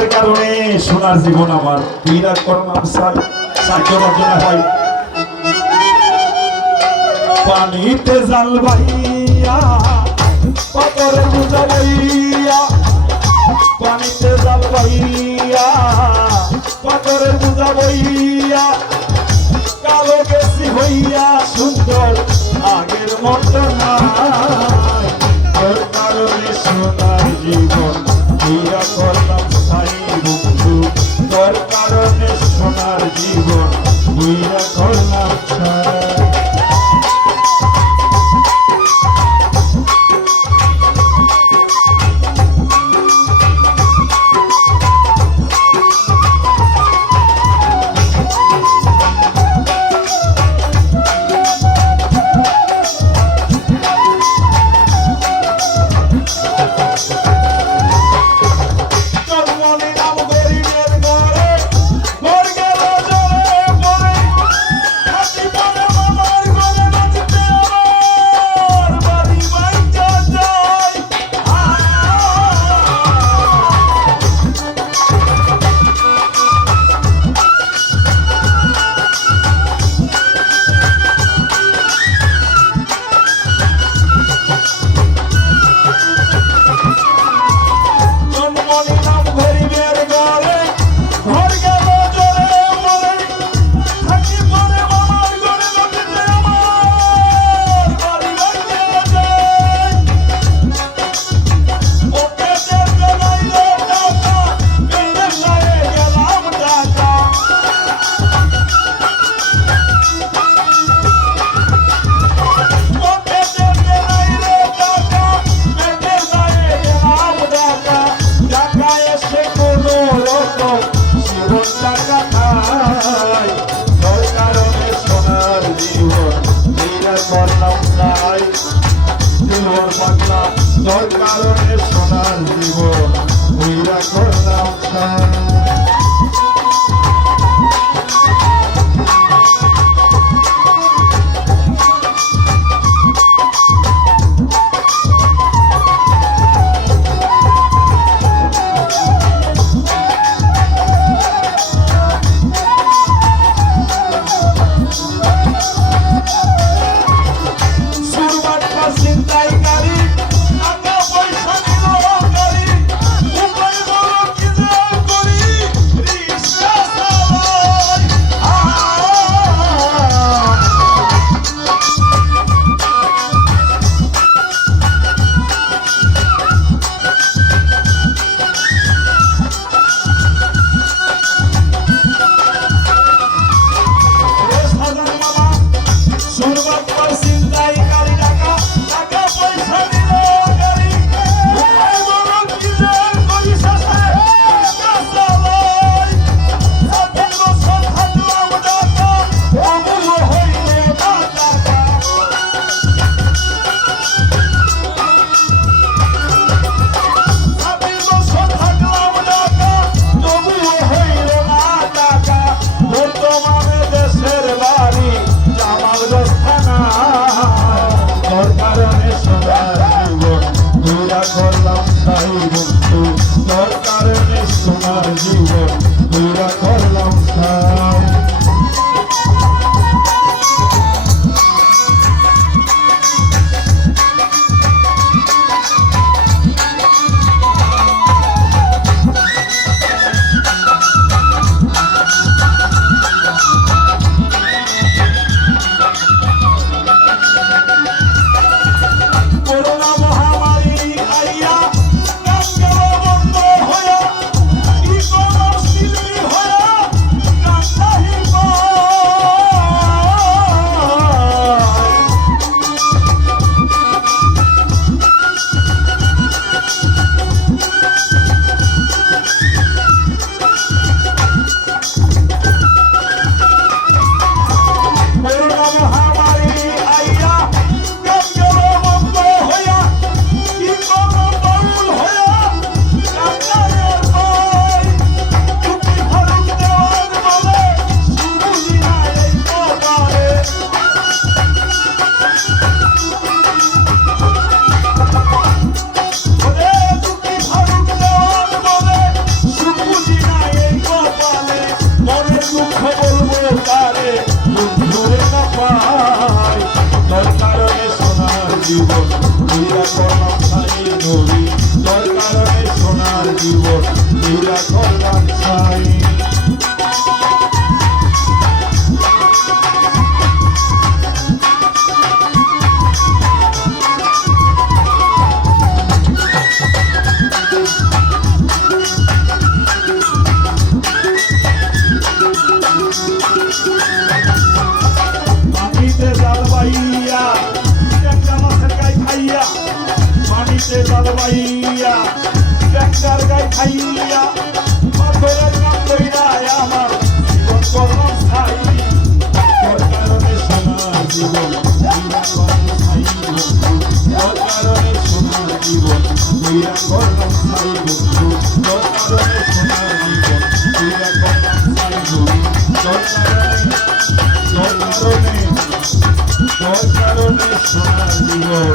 ভাইয়ের কারণে সোনার জীবন আমার। বিরাট কর্মানুষ্ঠান সাহায্য অর্জন হয়। পানিতে জাল ভাইয়া পাতরে বুঝা পানিতে জাল ভাইয়া পাতরে বুঝা বইয়া, কালো গেছি হইয়া সুন্দর আগের মতো না সোনার জীবন বিরা করিয়া করলাম তোর কারণে সোনার জীবন। মৃত্যু দরকার সোনার জীবন দুই রাখো মাটিতে জাল বাইয়া একটার গাই খাইয়া, পাথরের নাম কইরা আমার জীবন করলাম তোর কারণে সোনার জীবন কইরা করলাম তোর কারণে সোনার জীবন